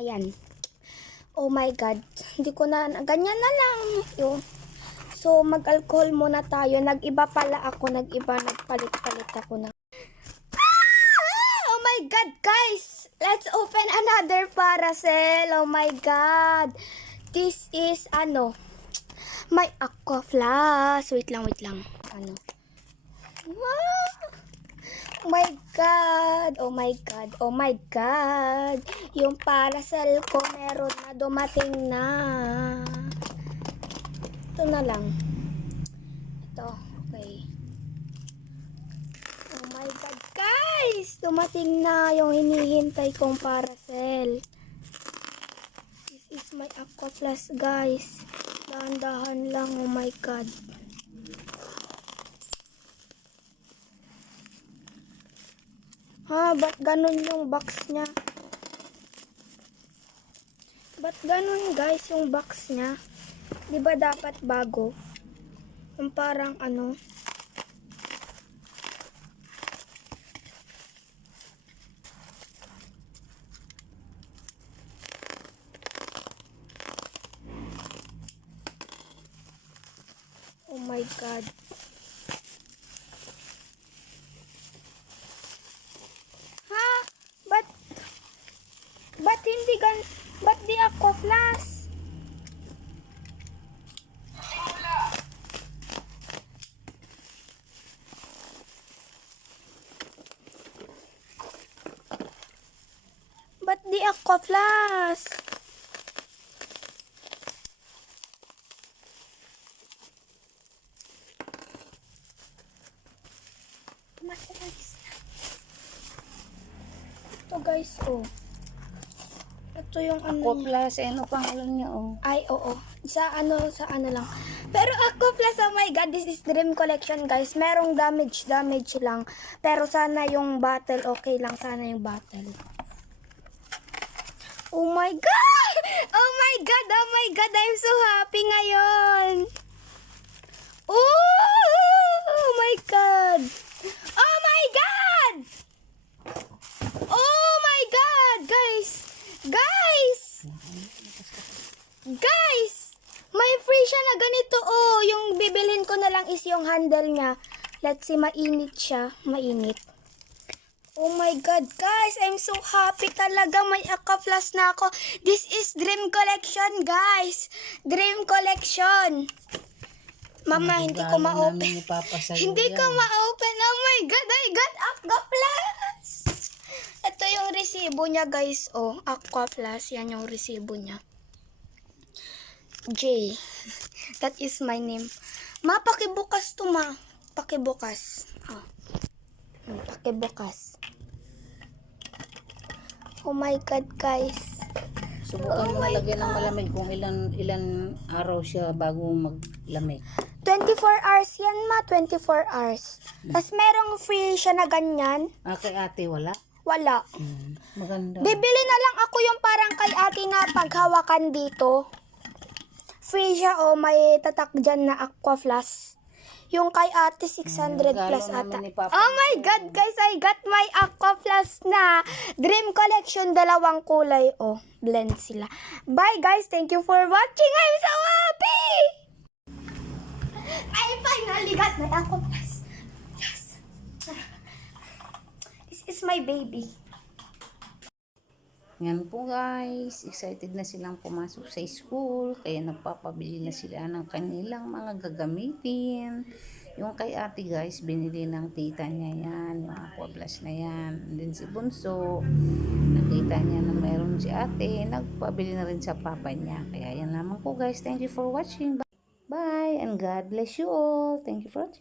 Ayan. Oh my God. Hindi ko na, ganyan na lang. Yung, so, mag-alcohol muna tayo. Nag-iba pala ako. Nag-iba, nagpalit-palit ako na. Ah! Oh my God, guys! Let's open another parcel. Oh my God. This is, ano, my aqua flask. Wait lang, wait lang. Ano? Wow! God! Oh my God! Oh my God! Yung parcel ko meron na dumating na. Ito na lang. Ito. Okay. Oh my God, guys! Dumating na yung hinihintay kong parcel. This is my Aqua Plus, guys. Dahan-dahan lang. Oh my God. Ha, ba't ganun yung box niya? Ba't ganun guys yung box niya? Di ba dapat bago? Yung parang ano? Oh my God. Ha? Ba't, ba't hindi gan, ba't di ako flash? Ba't di ako flash? Matalis na. Ito guys, oh. Ito yung ano Ako niya. plus, eh, ano pangalan niya, oh. Ay, oo. Sa ano, sa ano lang. Pero ako plus, oh my god, this is Dream Collection, guys. Merong damage, damage lang. Pero sana yung battle, okay lang. Sana yung battle. Oh my god! Oh my god! Oh my god! I'm so happy ngayon! Oh my god! Oh my god! Oh my god! Guys! Guys! Guys! May free siya na ganito. Oh, yung bibilhin ko na lang is yung handle niya. Let's see, mainit siya. Mainit. Oh my God, guys! I'm so happy talaga. May Aquaflash na ako. This is Dream Collection, guys. Dream Collection. Mama, hindi ko Regalo ma-open. Hindi yan. ko ma-open. Oh my God, I got Aquaflash! Ito yung resibo niya, guys. Oh, Aquaflash. Yan yung resibo niya. J. That is my name. Ma, pakibukas to, ma. Pakibukas. Oh. Hmm, Pakibukas. Oh my God, guys. Subukan Oh mo lagyan ng malamig kung ilan ilan araw siya bago maglamig. 24 hours yan, ma. 24 hours. Tapos merong free siya na ganyan. Ah, kay ate wala? Wala. Hmm, maganda. Bibili na lang ako yung parang kay ate na paghawakan dito. Free siya o may tatak dyan na aqua flask. Yung kay ate 600 regalo plus ata. Oh my God, guys, I got my aqua flask na. Dream Collection, dalawang kulay. Oh, blend sila. Bye guys, thank you for watching. I'm so happy! I finally got my aqua flask. Yes. This is my baby. Yan po guys, excited na silang pumasok sa school, kaya nagpapabili na sila ng kanilang mga gagamitin. Yung kay ate guys, binili ng tita niya yan, yung aqua blast na yan. And then si Bunso, nakita niya na meron si ate, nagpabili na rin sa papa niya. Kaya yan lamang po guys, thank you for watching. Bye and God bless you all. Thank you for watching.